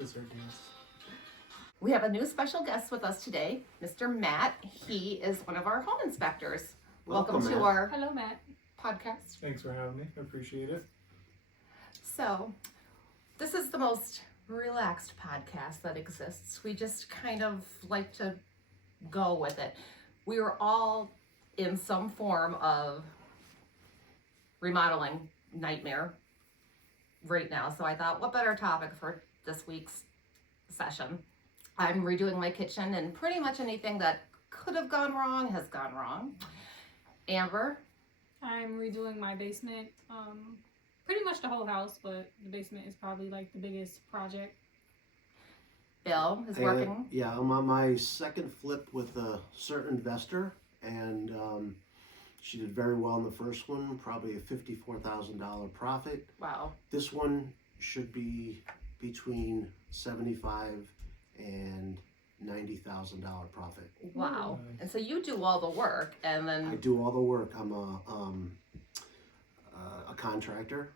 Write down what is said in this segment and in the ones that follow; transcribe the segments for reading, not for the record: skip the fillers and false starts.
Yes, sir. Yes. We have a new special guest with us today, Mr. Matt. He is one of our home inspectors. Welcome to Matt. our Hello, Matt. podcast. Thanks for having me. I appreciate it. So, this is the most relaxed podcast that exists. We just kind of like to go with it. We were all in some form of remodeling nightmare right now. So I thought, what better topic for this week's session? I'm redoing my kitchen, and pretty much anything that could have gone wrong has gone wrong. Amber? I'm redoing my basement. Pretty much the whole house, but the basement is probably like the biggest project. Bill is working. Yeah, I'm on my second flip with a certain investor, and she did very well in the first one, probably a $54,000 profit. Wow. This one should be between $75,000 and $90,000 profit. Wow. Nice. And so you do all the work, and I then do all the work. I'm a contractor,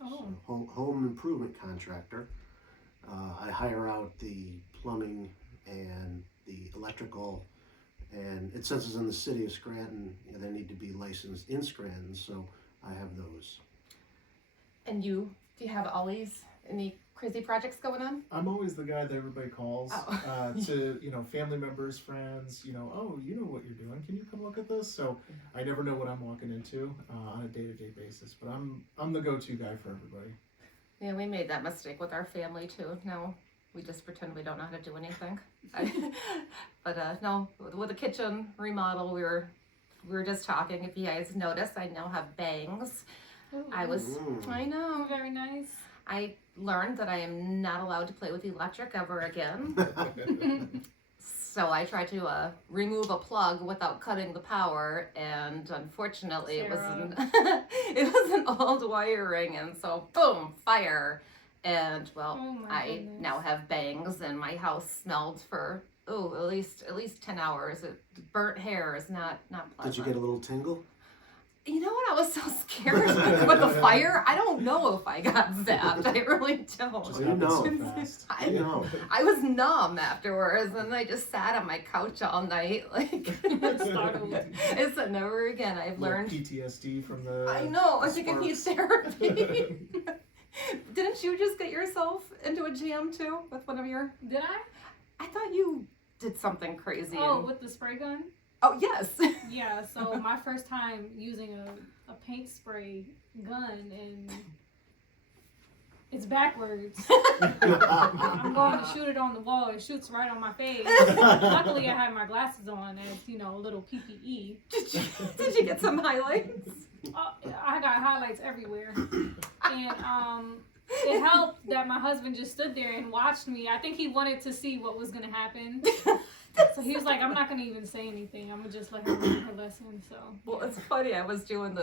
Oh, home improvement contractor. I hire out the plumbing and the electrical, and it says it's in the city of Scranton. They need to be licensed in Scranton, so I have those. and do you have always any crazy projects going on? I'm always the guy that everybody calls to, family members, friends, oh, you know what you're doing. Can you come look at this? So I never know what I'm walking into on a day-to-day basis, but I'm the go-to guy for everybody. Yeah, we made that mistake with our family too. Now we just pretend we don't know how to do anything. But no, with the kitchen remodel, we were just talking. If you guys notice, I now have bangs. I know. very nice. I learned that I am not allowed to play with electric ever again. So I tried to remove a plug without cutting the power, and unfortunately it was an old wiring, and so boom, fire. And well, Oh my I goodness. now have bangs, and my house smelled for at least 10 hours. Burnt hair is not pleasant. Did you get a little tingle? You know what? I was so scared with the fire. I don't know if I got zapped. I really don't. Just you happens know. so fast. I You know. I was numb afterwards, and I just sat on my couch all night. Like, Startled. I said never again. I've Little learned. PTSD from the. I know. I think I need sparks. therapy. Didn't you just get yourself into a jam too with one of your? Did I? I thought you did something crazy. Oh, and- with the spray gun? oh yes. Yeah, so my first time using a paint spray gun, and it's backwards. I'm going to shoot it on the wall. It shoots right on my face. Luckily, I had my glasses on as, a little PPE. Did you get some highlights? I got highlights everywhere. And it helped that my husband just stood there and watched me. I think he wanted to see what was going to happen. So he was like, I'm not going to even say anything. I'm going to just let her learn her lesson. So Well, it's funny. I was doing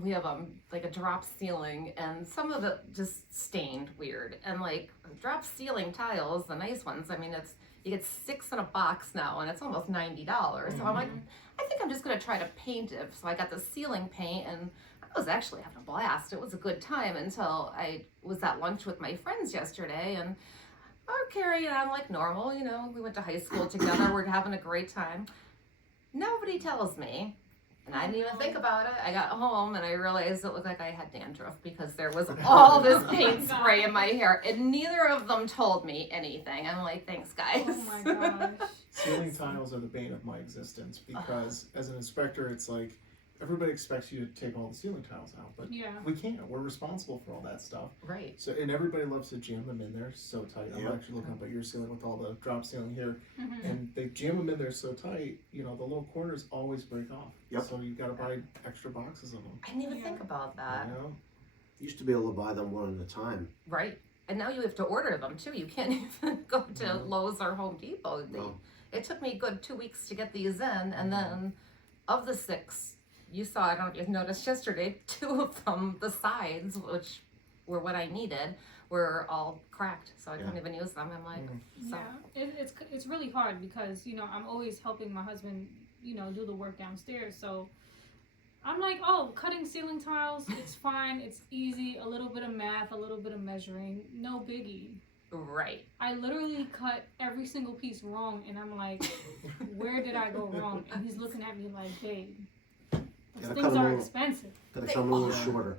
we have like a drop ceiling, and some of it just stained weird. And like drop ceiling tiles, the nice ones. I mean, you get 6 in a box now, and it's almost $90. So I'm like, I think I'm just gonna try to paint it. So I got the ceiling paint, and I was actually having a blast. It was a good time until I was at lunch with my friends yesterday, and we're carrying on like normal. We went to high school together. We're having a great time. Nobody tells me. And I didn't even think about it. I got home and I realized it looked like I had dandruff because there was all this paint spray in my hair. And neither of them told me anything. I'm like, thanks, guys. oh my gosh. Ceiling tiles are the bane of my existence because as an inspector, it's like everybody expects you to take all the ceiling tiles out, but Yeah. we can't. We're responsible for all that stuff. Right. So, and everybody loves to jam them in there so tight. I'm Yep. actually looking up at your ceiling with all the drop ceiling here, Mhm. and they jam them in there so tight, the little corners always break off. Yep. So you got to buy extra boxes of them. I didn't even Yeah. think about that. Used to be able to buy them one at a time. Right. And now you have to order them too. You can't even go to No. Lowe's or Home Depot. No. It took me a good 2 weeks to get these in. And then of the 6, you saw, I don't know if you noticed yesterday, 2 of them, the sides, which were what I needed, were all cracked. So I couldn't even use them. I'm like, so. Yeah, it's really hard because I'm always helping my husband do the work downstairs. So I'm like, oh, cutting ceiling tiles, it's fine, it's easy, a little bit of math, a little bit of measuring, no biggie. Right. I literally cut every single piece wrong, and I'm like, where did I go wrong? And he's looking at me like, babe, those Gotta things cut 'em are a little- expensive. Gotta come a little Yeah. shorter.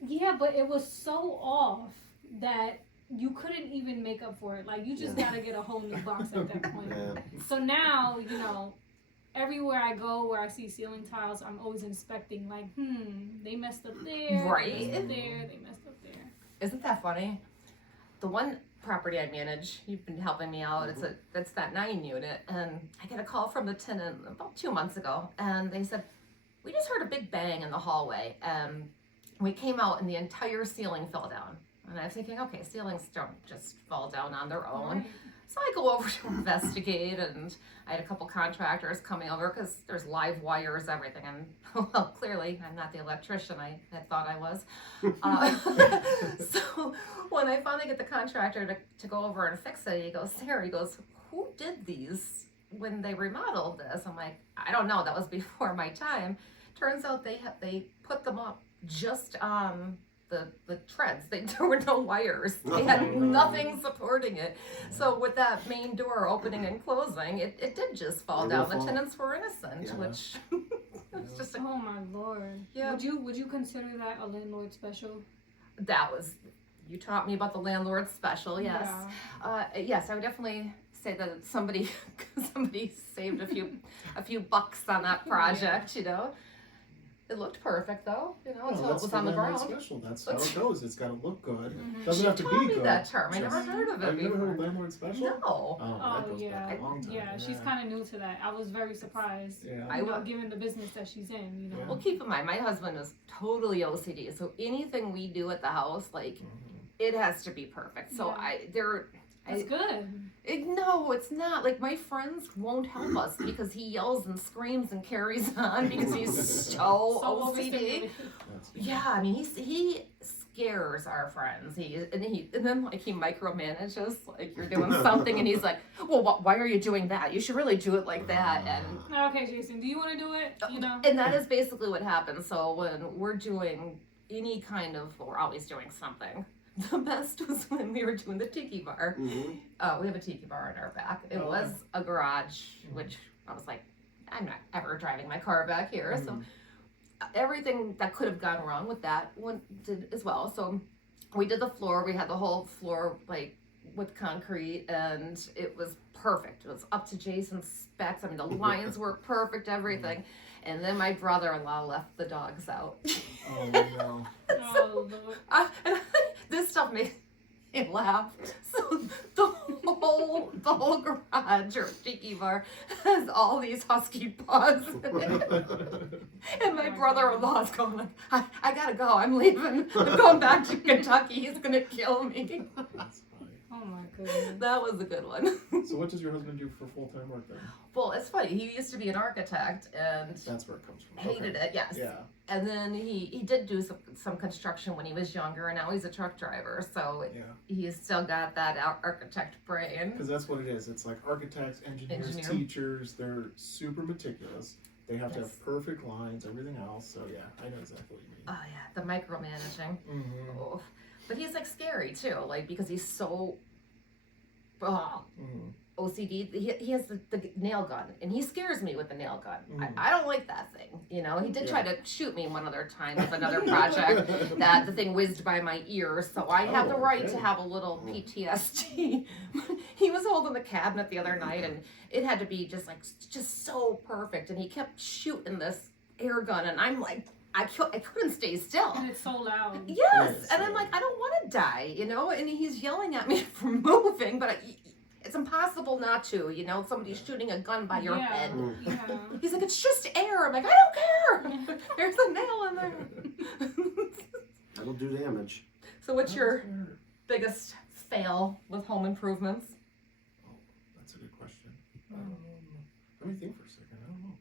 Yeah, but it was so off that you couldn't even make up for it. Like, you just Yeah. gotta get a whole new box at that point. Yeah. So now, you know, everywhere I go where I see ceiling tiles, I'm always inspecting, like, they messed up there, Right. they messed up there, they messed up there. Isn't that funny? The one property I manage, you've been helping me out. It's that 9 unit, and I get a call from the tenant about 2 months ago, and they said, we just heard a big bang in the hallway, and we came out and the entire ceiling fell down. And I was thinking, okay, ceilings don't just fall down on their own. Right. So I go over to investigate, and I had a couple contractors coming over because there's live wires, everything. And well, clearly I'm not the electrician I had thought I was. So when I finally get the contractor to go over and fix it, he goes, Sarah, he goes, who did these when they remodeled this? I'm like, I don't know. That was before my time. Turns out they put them up just on the treads. There were no wires. They had Oh, nothing supporting it. So with that main door opening and closing, it did just fall It down. will The fall. tenants were innocent, Yeah. which it's just Oh my lord. Yeah. Would you consider that a landlord special? that was, you taught me about the landlord special. Yes. Yeah. Yes, I would definitely say that somebody saved a few bucks on that project. You know, it looked perfect though. You know, until it that's was the on the landlord ground. special. That's how it goes. It's got to look good. Mhm. Doesn't have to Taught be me good. that term. I never Just- heard of it Have you never before. heard of landlord special? No. Oh, that Oh goes yeah, back a long time. yeah. She's kind of new to that. I was very surprised. Yeah. I You know, wa- given the business that she's in, you know. Yeah. Well, keep in mind, my husband is totally OCD, so anything we do at the house, like, Mhm. it has to be perfect. So Yeah. That's good. no, it's not. Like, my friends won't help us because he yells and screams and carries on because he's so OCD. overstimulated. That's Yeah, I mean, he scares our friends. And then like he micromanages, like you're doing something, and he's like, "Well, why are you doing that? You should really do it like that." And Okay, Jason, do you want to do it? You know. and that is basically what happens. So when we're doing any kind of, we're always doing something. The best was when we were doing the tiki bar. Mm-hmm. We have a tiki bar in our back. It Oh, was a garage, which I was like, I'm not ever driving my car back here. So Mhm. everything that could have gone wrong with that one did as well. So we did the floor. We had the whole floor like with concrete, and it was perfect. It was up to Jason's specs. I mean, the lines were perfect, everything. And then my brother-in-law left the dogs out. Oh no. Oh, Lord. This stuff made me laugh. So the whole garage or tiki bar has all these husky paws in it. And my brother-in-law's going like, I gotta go. I'm leaving. I'm going back to Kentucky. He's gonna kill me. That's funny. Oh my goodness. That was a good one. So what does your husband do for full-time work then? Well, it's funny. He used to be an architect and That's where it comes from. hated it. Yes. Yeah. And then he did do some construction when he was younger, and now he's a truck driver. So Yeah. he's still got that architect brain. Because that's what it is. It's like architects, engineers, Engineer. teachers. They're super meticulous. They have to Yes. have perfect lines, everything else. So yeah, I know exactly what you mean. Oh yeah, the micromanaging. Mm-hmm. Oh. But he's like scary too, like because he's so Mm-hmm. OCD. He has the nail gun, and he scares me with the nail gun. Mm. I don't like that thing. You know, he did Yeah. try to shoot me one other time with another project. That the thing whizzed by my ear, so I have the Oh, right okay. to have a little PTSD. He was holding the cabinet the other night, and it had to be just so perfect, and he kept shooting this air gun, and I'm like, I couldn't stay still. And it's so loud. Yes, Yes, and I'm yeah. like, I don't want to die, you know, and he's yelling at me for moving, but it's impossible not to, you know, somebody's shooting a gun by your Yeah. head. Yeah. He's like, it's just air. I'm like, I don't care. There's a nail in there. That'll do damage. So what's your That's weird. biggest fail with home improvements? Oh, that's a good question. Let me think for a second. I don't know.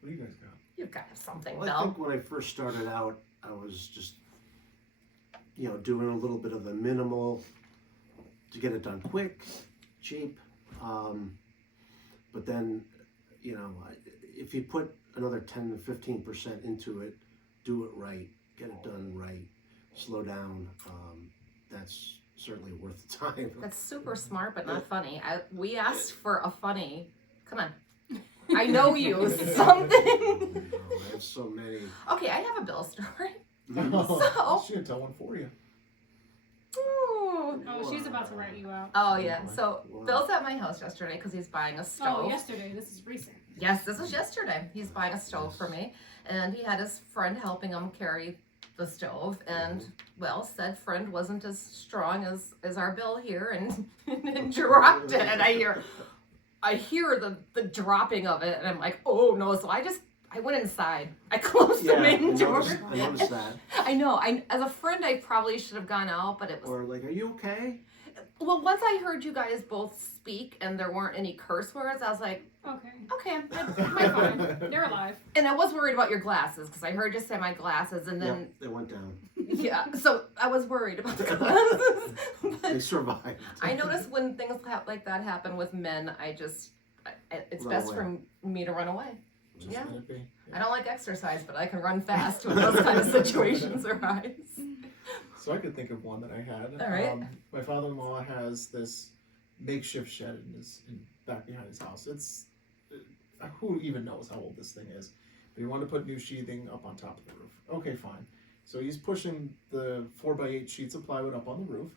What do you guys got? You've got to have something, Well, I Bill. think when I first started out, I was just, doing a little bit of the minimal to get it done quick, cheap. But then, if you put another 10 to 15% into it, do it right, get it done right, slow down. That's certainly worth the time. That's super smart, but not funny. We asked for a funny. Come on. I know you. Something. Oh, I have so many. Okay, I have a Bill story. Oh, she didn't tell one for you. Ooh. Oh, she's about to write you out. Oh yeah. So Wow. Bill's at my house yesterday because he's buying a stove. Oh, yesterday. This is recent. Yes, this was yesterday. He's buying a stove for me, and he had his friend helping him carry the stove, and well, said friend wasn't as strong as our Bill here, and, and dropped it. And I hear the dropping of it, and I'm like, oh no! So I went inside. I closed the main door. I noticed that. I know. As a friend, I probably should have gone out, but it was. Or like, are you okay? Well, once I heard you guys both speak and there weren't any curse words, I was like, Okay. okay, My fine. They're alive. And I was worried about your glasses because I heard you say my glasses, and then Yep, they went down. yeah, so I was worried about the glasses. They But survived. I notice when things like that happen with men, it's Run best away. for me to run away. Just Yeah. let it be. I don't like exercise, but I can run fast when those kind of situations arise. So I could think of one that I had. All right. My father-in-law has this makeshift shed back behind his house. It's who even knows how old this thing is, but he wanted to put new sheathing up on top of the roof. Okay, fine. So he's pushing the 4x8 sheets of plywood up on the roof,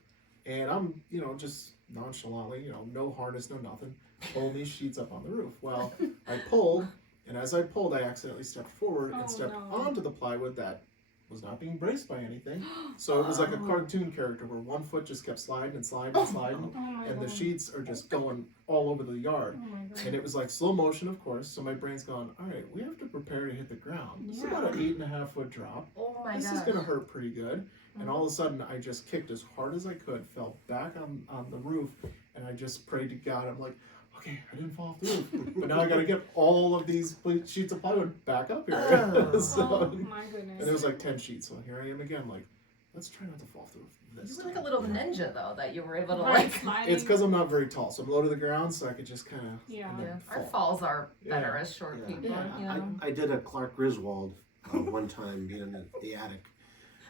and I'm just nonchalantly, no harness, no nothing, pulling these sheets up on the roof. Well, I pulled, and as I pulled, I accidentally stepped forward and Oh, stepped no. onto the plywood that was not being braced by anything. So it was like a cartoon character where one foot just kept sliding and sliding and sliding, Oh my and the God. sheets are just going all over the yard. Oh my God. And it was like slow motion, of course. So my brain's going, all right, we have to prepare to hit the ground. It's Yeah. about an 8.5 foot drop. Oh my This gosh. is gonna hurt pretty good. And all of a sudden, I just kicked as hard as I could, fell back on the roof, and I just prayed to God. I'm like, okay, I didn't fall off the roof, but now I gotta get all of these sheets of plywood back up here. Oh. Oh my goodness. And it was like 10 sheets, so here I am again, like, let's try not to fall off the roof this You were like a time. little ninja though, that you were able to Right, like. sliding. It's because I'm not very tall, so I'm low to the ground, so I could just kind of. Yeah. Yeah, our falls are better as short Yeah. people. Yeah. You know? I did a Clark Griswold one time being in the attic.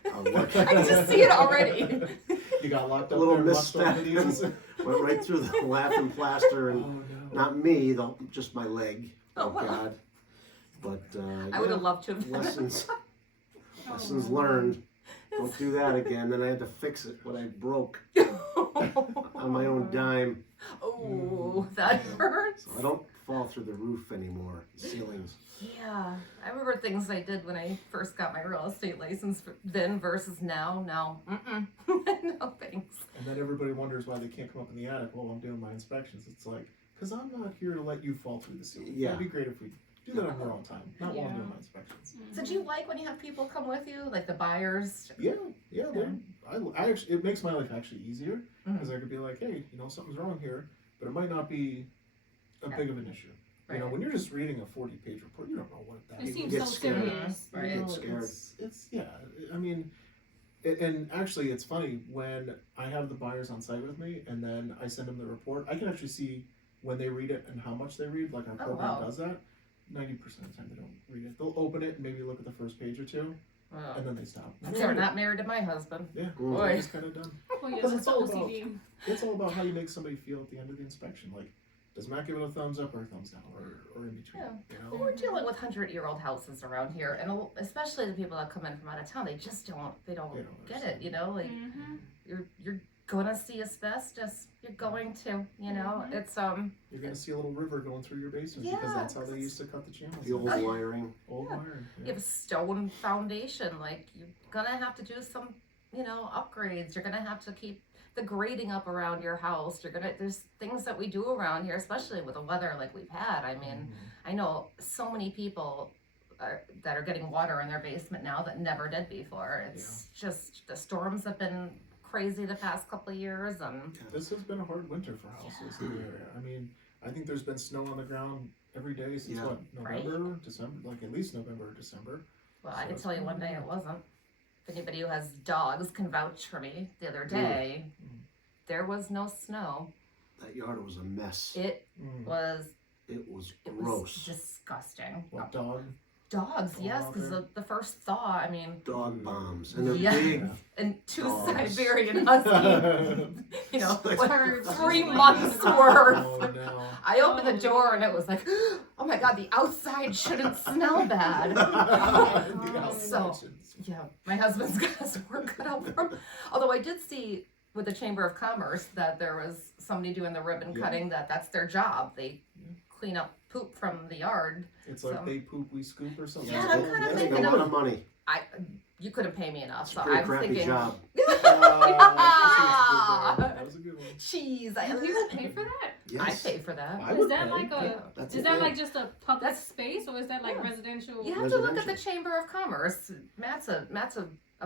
Working. I can just see it already. You got locked A up little there and watched all misstep. the news. Went right through the laughing plaster, Oh, and no. not me, just my leg. Oh, Oh, wow. God. But I would have loved to have done it. lessons Oh, lessons my learned. Don't do that again. Then I had to fix it when I broke on my own dime. Oh, that hurts. So I don't fall through the roof anymore. Ceilings. Yeah, I remember things I did when I first got my real estate license then versus now. No, no thanks. And then everybody wonders why they can't come up in the attic while I'm doing my inspections. It's like, because I'm not here to let you fall through the ceiling. Yeah. It'd be great if we do that on your own time, not while I'm Yeah. doing my inspections. So do you like when you have people come with you, like the buyers? Yeah, I actually, it makes my life actually easier because I could be like, hey, something's wrong here, but it might not be a big of an issue. You know, Right. when you're just reading a 40-page report, you don't know what that It is. seems get so scared. serious. Right. Get scared. It's yeah. I mean, and actually, it's funny when I have the buyers on site with me, and then I send them the report. I can actually see when they read it and how much they read. Like our program wow. does that. 90% of the time, they don't read it. They'll open it and maybe look at the first page or two, Oh. and then they stop. They're not married to my husband. Yeah, Mm. they're Boy. just kind of done. Oh, yeah, Because that's it's all OCD. It's all about how you make somebody feel at the end of the inspection. Like, does Matt give it a thumbs up or a thumbs down, or in between? Yeah. You know? Well, we're dealing with 100-year-old houses around here, and especially the people that come in from out of town, they just don't get understand. it. You know, like Mm-hmm. you're gonna see asbestos. You're going to, you know, Mhm. it's You're gonna see a little river going through your basement because Yeah, that's how they because used to cut the channels. The old wiring. Old Yeah. wiring. you have a stone foundation. Like you're gonna have to do some, upgrades. You're gonna have to keep the grading up around your house. There's things that we do around here, especially with the weather like we've had. I mean, I know so many people that are getting water in their basement now that never did before. It's just the storms have been crazy the past couple of years, and This has been a hard winter for houses in the area. I mean, I think there's been snow on the ground every day since Yeah. what, Right? November, December, like at least November or December. well, I So can it's tell you one day it wasn't. If anybody who has dogs can vouch for me. The other day, there was no snow. That yard was a mess. It Mm. was It was it gross. was disgusting. What dog? Dogs, yes, Oh, because okay. the first thaw, I mean, Dog bombs, and they're Yeah. big. and 2 Dogs. Siberian Huskies, you know, Like- what, 3 months worth. Oh no. I opened the door and it was like, oh my god, the outside shouldn't smell bad. The outside So- should- Yeah, my husband's got his work cut out for him. Although I did see with the Chamber of Commerce that there was somebody doing the ribbon Yeah. cutting, that's their job. They clean up poop from the yard. It's like So- they poop, we scoop or something. Yeah, I'm they kinda make thinking a lot of- of money. You couldn't pay me enough, It's so a pretty I'm crappy thinking, job. That was a good one. Jeez, And people pay for that? Yes. I pay for that. I Is would that pay. like a? Yeah. That's Is a that thing. like just a public That's- space, or is that like Yeah. residential? You have to look at the Residential. Chamber of Commerce. Matt's a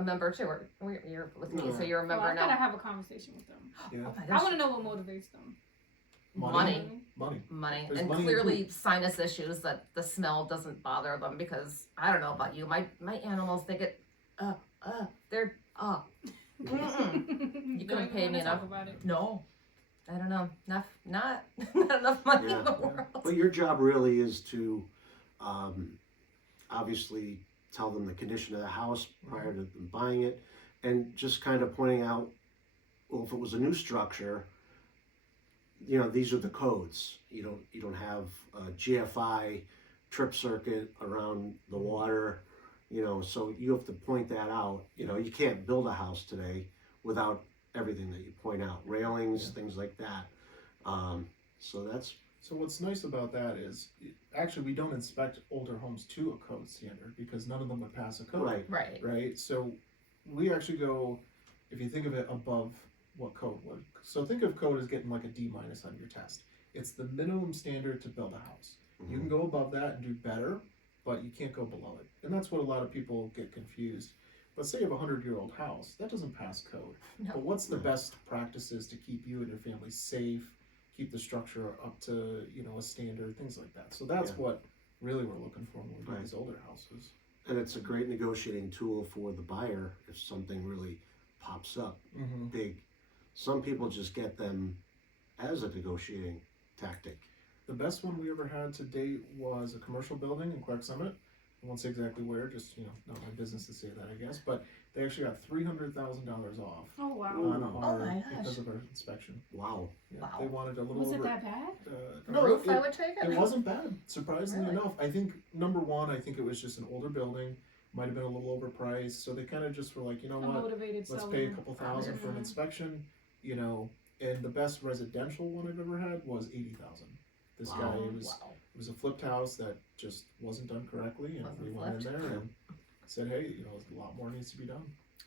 member too. Or you're with me, so you're a Oh, member I gotta now. have a conversation with them. Yeah. Oh my I gosh, want to know what motivates them. money. Money. There's And money in clearly sinus issues that the smell doesn't bother them because I don't know about you, my animals, they get they're mm-mm. You couldn't pay me enough. About it. No, I don't know, not enough money in the Yeah. world. But your job really is to, obviously, tell them the condition of the house prior to them buying it, and just kind of pointing out, well, if it was a new structure, you know, these are the codes. You don't have a GFI trip circuit around the water, you know, so you have to point that out. You know, you can't build a house today without everything that you point out, railings, Yeah. things like that. So that's So what's nice about that is, actually, we don't inspect older homes to a code standard because none of them would pass a code. right. Right. Right. So we actually go, if you think of it, above what code would. So think of code as getting like a D- on your test. It's the minimum standard to build a house. You can go above that and do better, but you can't go below it. And that's what a lot of people get confused. But say you have a 100-year-old house, that doesn't pass code. No. But what's the No. best practices to keep you and your family safe, keep the structure up to, you know, a standard, things like that. So that's Yeah. what really we're looking for when we do Right. these older houses. And it's a great negotiating tool for the buyer if something really pops up Mm-hmm. big. Some people just get them as a negotiating tactic. The best one we ever had to date was a commercial building in Clark Summit. I won't say exactly where, just, you know, not my business to say that, I guess. But they actually got $300,000 off Oh wow. on Ooh. our, my gosh. because of our inspection. Wow. Yeah, Wow. They wanted a little Was it over. that bad? For the roof, I it, would take it. it wasn't bad, surprisingly Really? enough. I think number one, I think it was just an older building, might have been a little overpriced. So they kind of just were like, you know A what, motivated let's seller. pay a couple thousand for an Mhm. inspection, you know. And the best residential one I've ever had was 80,000. This Wow. guy Wow. it was a flipped house that just wasn't done correctly, and Wasn't we went in flipped. there and said, hey, you know, a lot more needs to be done.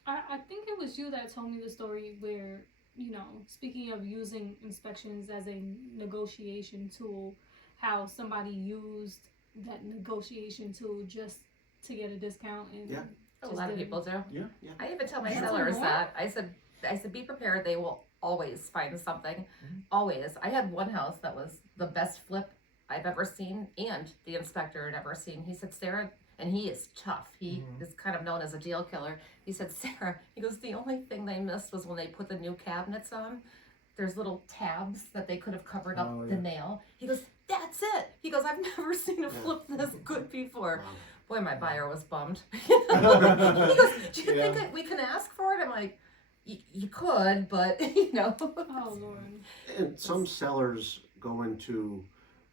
I think it was you that told me the story where, you know, speaking of using inspections as a negotiation tool, how somebody used that negotiation tool just to get a discount and Yeah. A just lot of didn't- people do. Yeah. I even tell my That's sellers a lot. that. I said, be prepared. They will always find something. Mhm. Always. I had one house that was the best flip I've ever seen, and the inspector had ever seen. He said, Sarah, and he is tough. He Mhm. is kind of known as a deal killer. He said, Sarah, he goes, the only thing they missed was when they put the new cabinets on. There's little tabs that they could have covered up Oh, the yeah. nail. He goes, that's it. He goes, I've never seen a Yeah. flip this good before. Wow. Boy, my buyer was bummed. He goes, do you Yeah. think we can ask for it? I'm like, you could, but, you know. Oh Lord. And some sellers go into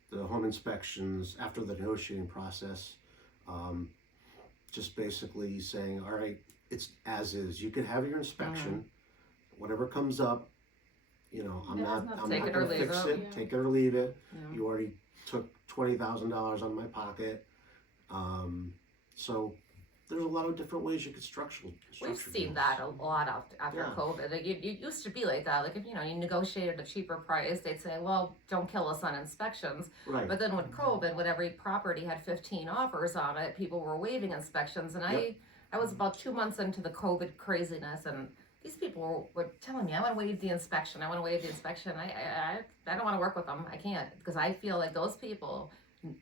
the home inspections after the negotiating process, just basically saying, all right, it's as is. You can have your inspection. Whatever comes up, you know, I'm There's not nothing- I'm Take not it or gonna leave fix it. it. Yeah. Take it or leave it. Yeah. You already took $20,000 out of my pocket. So there's a lot of different ways you could structure We've seen deals. that a lot after Yeah. COVID. Like, it used to be like that. Like, if you negotiated a cheaper price, they'd say, well, don't kill us on inspections. Right. But then with COVID, when every property had 15 offers on it, people were waiving inspections. And I was about 2 months into the COVID craziness, and these people were telling me, I want to waive the inspection. I want to waive the inspection. I don't want to work with them. I can't, because I feel like those people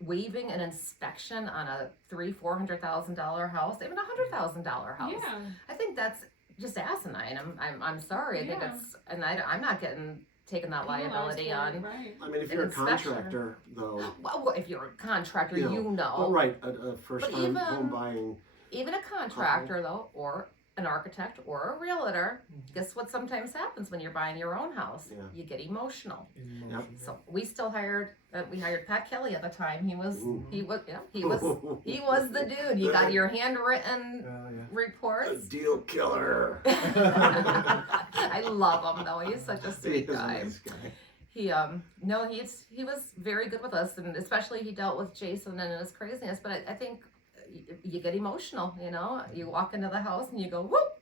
waiving an inspection on a $300,000-$400,000 house, even $100,000 house. Yeah. I think that's just asinine. I'm sorry. I think Yeah. it's, and I'm not getting taking that Penalized liability for it, on. Right. I mean, if you're a Inspection. contractor, though, Well, if you're a contractor, Yeah. you but know. right, a first time even- home buying, Even a contractor, though, or an architect or a realtor, guess what sometimes happens when you're buying your own house? Yeah. You get emotional. Emotion, So we still hired, we hired Pat Kelly at the time. He was Ooh. he was the dude. You got your handwritten yeah. a reports. deal killer. I love him though. He's such a He sweet is a guy. nice guy. He was very good with us, and especially he dealt with Jason and his craziness. But I think you get emotional, you know. You walk into the house and you go, whoop!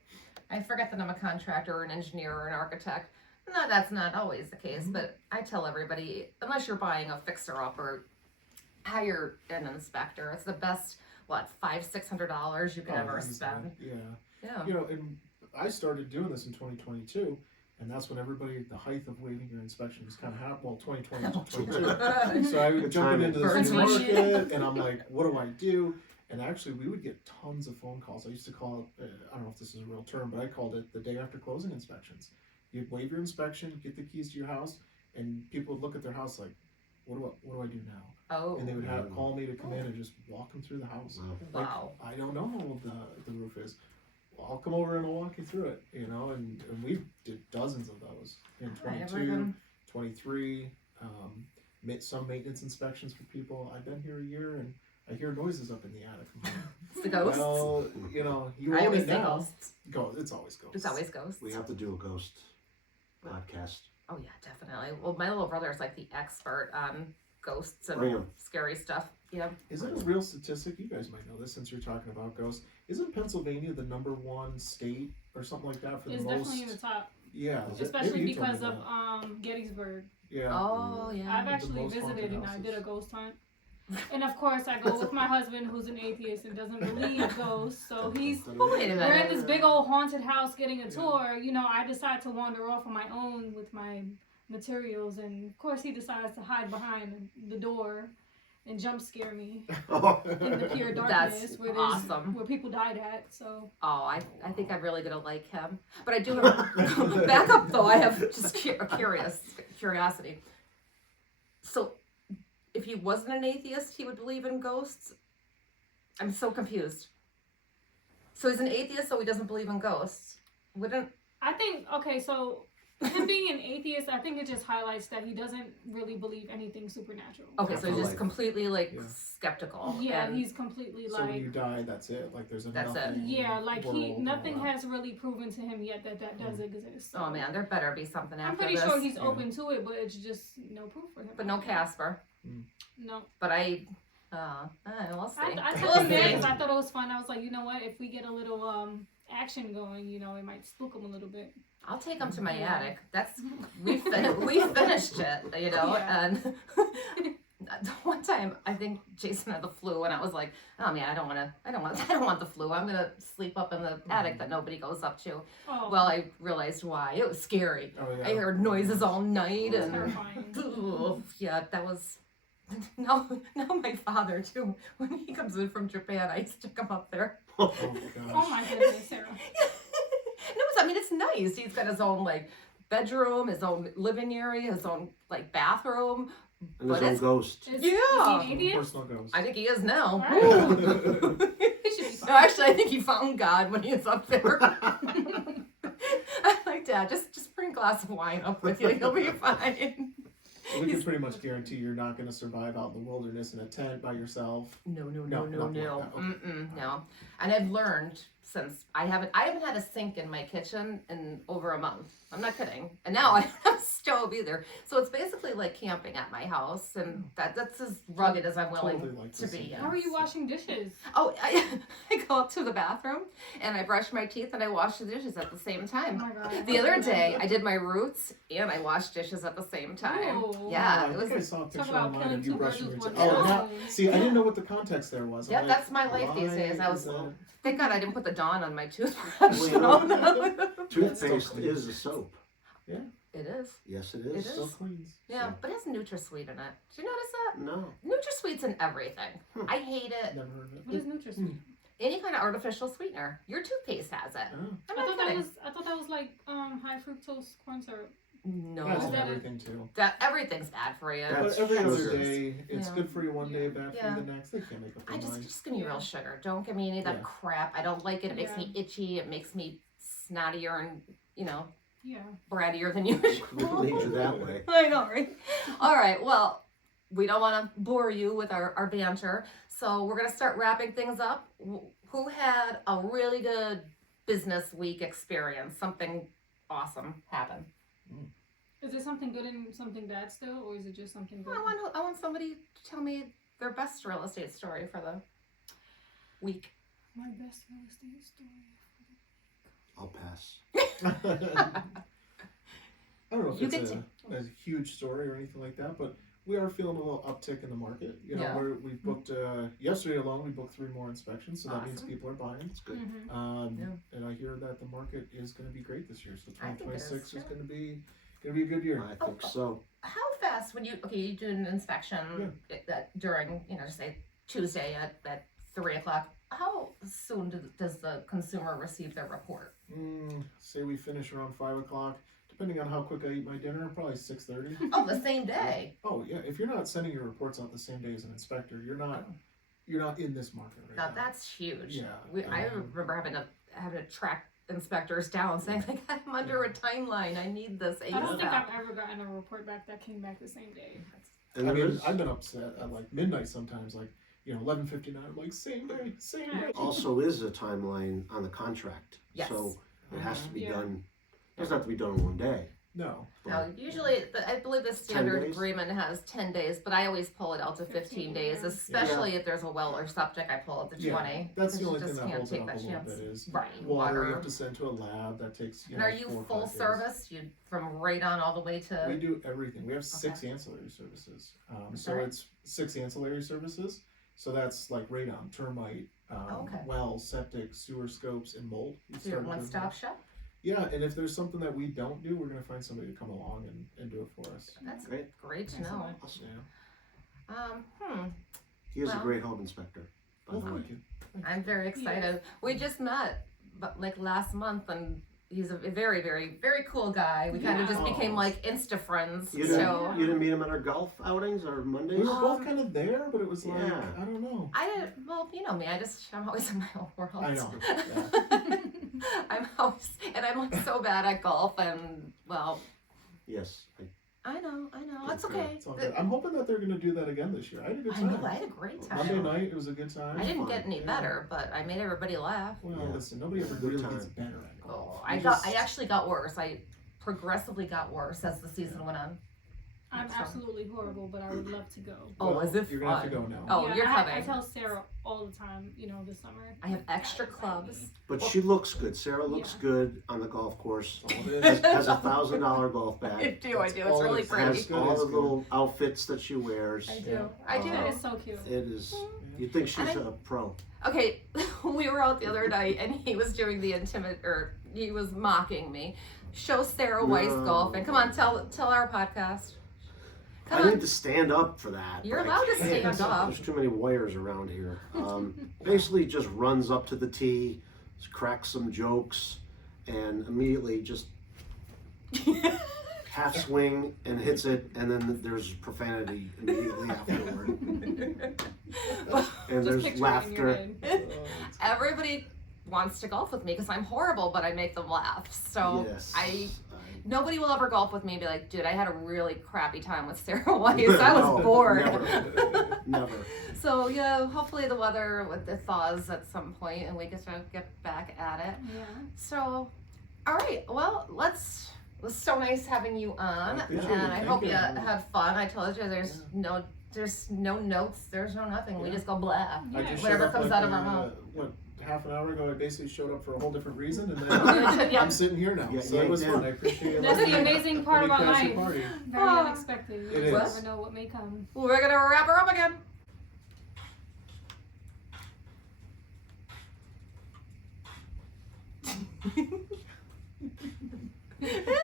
I forget that I'm a contractor or an engineer or an architect. No, that's not always the case. But I tell everybody, unless you're buying a fixer-upper, hire an inspector. It's the best, $500-$600 you could ever easily. spend. Yeah. Yeah. You know, and I started doing this in 2022, and that's when the height of waiving your inspection was kind of happening. Well, 2020 to 22. So I was Good jumping timing. into this First new one. market, and I'm like, what do I do? And actually, we would get tons of phone calls. I used to call it, I don't know if this is a real term, but I called it the day after closing inspections. You'd waive your inspection, get the keys to your house, and people would look at their house like, what do I do now? Oh, And they would call me to come in and just walk them through the house. Wow. Like, wow. I don't know how old the roof is. Well, I'll come over and I'll walk you through it, you know, and we did dozens of those in I never 22, even- 23, some maintenance inspections for people. I've been here a year and I hear noises up in the attic. I'm like, It's the ghosts. well, you know, you I own always it say now. ghosts. It's always ghosts. It's always ghosts. We have to do a ghost podcast. Oh yeah, definitely. Well, my little brother is like the expert on ghosts and Bring 'em. scary stuff. Yeah. Is it a real statistic? You guys might know this since you're talking about ghosts. Isn't Pennsylvania the #1 state or something like that for It's the most? definitely in the top, Yeah, is it? especially Maybe you told me because of that. Gettysburg. Yeah. Oh yeah. I've actually most haunted visited and I houses. did a ghost hunt. And of course, I go with my husband, who's an atheist and doesn't believe ghosts. So he's Oh, wait a we're minute. in this big old haunted house getting a tour. You know, I decide to wander off on my own with my materials, and of course, he decides to hide behind the door and jump scare me in the pure darkness That's where awesome. where people died at. So Oh, I think I'm really gonna like him. But I do have back up though. I have just curiosity. So, if he wasn't an atheist, he would believe in ghosts. I'm so confused. So he's an atheist, so he doesn't believe in ghosts. Wouldn't? I think so. Him being an atheist, I think it just highlights that he doesn't really believe anything supernatural. Okay, so he's just Afterlife. completely Yeah. skeptical. Yeah, and- he's completely So when like you die, that's it. Like there's a That's it. nothing. yeah, like world nothing or- has really proven to him yet that does exist. So Oh man, there better be something I'm after pretty this. sure he's Yeah. open to it, but it's just no proof for him. But no Casper. No. But we'll see. I We'll took him there see. because I thought it was fun. I was like, you know what? If we get a little action going, you know, it might spook him a little bit. I'll take him to my Yeah. attic. We finished it, you know. Yeah. And one time, I think Jason had the flu, and I was like, "Oh man, I don't want the flu. I'm gonna sleep up in the attic that nobody goes up to." Oh, Well, I realized why. It was scary. Oh, yeah. I heard noises all night, it's and terrifying. yeah, that was. Now my father too. When he comes in from Japan, I stick him up there. Oh gosh. Oh my goodness, Sarah. No, it's nice. He's got his own bedroom, his own living area, his own bathroom. And But his own it's- ghost. Is Yeah. he an atheist? Personal ghost. I think he is now. Right. He should be No, fine. actually, I think he found God when he was up there. I'm like, Dad, just bring a glass of wine up with you. You'll be fine. We can pretty much guarantee you're not going to survive out in the wilderness in a tent by yourself. No. nothing like that. Okay. No. And I've learned since I haven't had a sink in my kitchen in over a month. I'm not kidding. And now I don't have a stove either. So it's basically like camping at my house, and that's as rugged as I'm willing Totally like to this. be. How are you washing dishes? Oh, I go up to the bathroom and I brush my teeth and I wash the dishes at the same Oh time. my god. The other day, I did my roots and I washed dishes at the same time. Ooh. Yeah, I it think I was. saw a Talk picture about online killing of you two birds brushing your with teeth. one Oh, stone. now, see, I didn't know what the context there was. I'm Yep, like, that's my life these days. I why was. is that- Thank God I didn't put the Dawn on my toothbrush. Well, you No. Toothpaste clean. is a soap. It is. Yes, it It is. is. Still cleans. Yeah, So- but it has NutraSweet in it. Did you notice that? No. NutraSweet's in everything. I hate it. Never heard of it. What is NutraSweet? Any kind of artificial sweetener. Your toothpaste has it. Oh. I'm I not thought that kidding. was like high fructose corn syrup. No. That's in that- everything too. That everything's bad for you. That's But every other sugar. day, it's Yeah. good for you one day, bad Yeah. for you the next. They can't make up their mind. Just give me real sugar. Don't give me any of that Yeah. crap. I don't like it. It makes Yeah. me itchy. It makes me snottier and, Yeah. brattier than We don't usual. need you that way. I know, right? All right. Well, we don't want to bore you with our banter. So we're going to start wrapping things up. Who had a really good business week experience? Something awesome happened. Is it something good and something bad still, or is it just something good? I want somebody to tell me their best real estate story for the week. My best real estate story. I'll pass. I don't know if You it's get a huge story or anything like that, but we are feeling a little uptick in the market. Yeah. We booked yesterday alone. We booked 3 more inspections, so that means Awesome. people are buying. It's good. Mm-hmm. And I hear that the market is going to be great this year. So I think it is, 2026 is yeah. going to be a good year. I think so. How fast when you do an inspection that during just say Tuesday at 3:00? How soon does the consumer receive their report? Say we finish around 5 o'clock. Depending on how quick I eat my dinner, probably 6:30. Oh, the same day. Oh yeah, if you're not sending your reports out the same day as an inspector, you're not in this market right Now now. that's huge. Yeah. I remember having to track inspectors down, saying like, I'm under a timeline. I need this ASAP. I don't think I've ever gotten a report back that came back the same day. And I there mean, is I've been upset at like midnight sometimes, like 11:59. I'm like, same day. also is a timeline on the contract. Yes. So it has to be Yeah. done. It doesn't have to be done in one day. No. Now, usually, I believe the standard days? agreement has 10 days, but I always pull it out to 15 days, yeah. especially if there's a well or septic, I pull it to Yeah, 20. that's the because only you thing just that can't holds it take up a that little chance. bit is Right, water. You water. have to send to a lab. That takes And are you 4 or 5 full days. service? You from radon all the way to. We do everything. We have 6 ancillary services. So Sorry? it's 6 ancillary services. So that's like radon, termite, Okay. wells, septic, sewer scopes, and mold. We So you're started doing one-stop that. shop. Yeah, and if there's something that we don't do, we're gonna find somebody to come along and do it for us. That's Great. great to know. Awesome. Yeah. He is Well- a great home inspector. By Well, the way. thank you. I'm very excited. We just met, but like last month, and he's a very, very, very cool guy. We kind of Yeah. just became Oh. like Insta friends. You So didn't, you didn't meet him at our golf outings or We Mondays? were both kind of there, but it was like Yeah. I don't know. I didn't. Well, you know me. I'm always in my own world. I know. I'm always, and I'm like so bad at golf, and well, Yes. I know. It's Good, okay. It's all good. I'm hoping that they're gonna do that again this year. I had a good I time. know. I had a great time. Monday night, it was a good time. I didn't Fun. get any Yeah. better, but I made everybody laugh. Well, Yeah. listen, nobody ever Good really time. gets better at golf. Oh, I actually got worse. I progressively got worse as the season went on. I'm That's fun. absolutely horrible, but I would love to go. Oh, Well, as if you're gonna have to fun. go now. Oh, Yeah, you're I coming. tell Sarah all the time, this summer. I have extra clubs. But she looks good. Sarah looks Yeah. good on the golf course. That's all it Has, is. has $1,000 golf I bag. do. That's It's all really it is. pretty. Has good, all it's the good. little outfits that she wears. I do. Yeah. I do. That is so cute. It is. You think she's And a pro? Okay, we were out the other night and he was doing the he was mocking me. Show Sarah Weiss No. golfing. Come on, tell our podcast. Come I on. need to stand up for that. You're but I allowed to can't. stand up. There's too many wires around here. Basically, just runs up to the tee, cracks some jokes, and immediately just half swing and hits it, and then there's profanity immediately afterward, and Just there's picture it in your laughter. head. Everybody wants to golf with me because I'm horrible, but I make them laugh. So Yes. nobody will ever golf with me and be like, dude, I had a really crappy time with Sarah Weiss. I was No, bored. Never. So yeah, hopefully the weather with the thaws at some point and we get to get back at it. Yeah. So, all right. Well, it was so nice having you on, I appreciate and it. I Thank hope you. you had fun. I told you there's no notes, there's no nothing. We Yeah. just go blah. I just Whatever showed up comes like, out of our mouth. Half an hour ago, I basically showed up for a whole different reason, and Yeah. then I'm sitting here now. Yeah, So it was yeah. fun. I appreciate it. That's the amazing part about life. Party. Very Ah. unexpected. You It just is. never know what may come. We're gonna wrap her up again.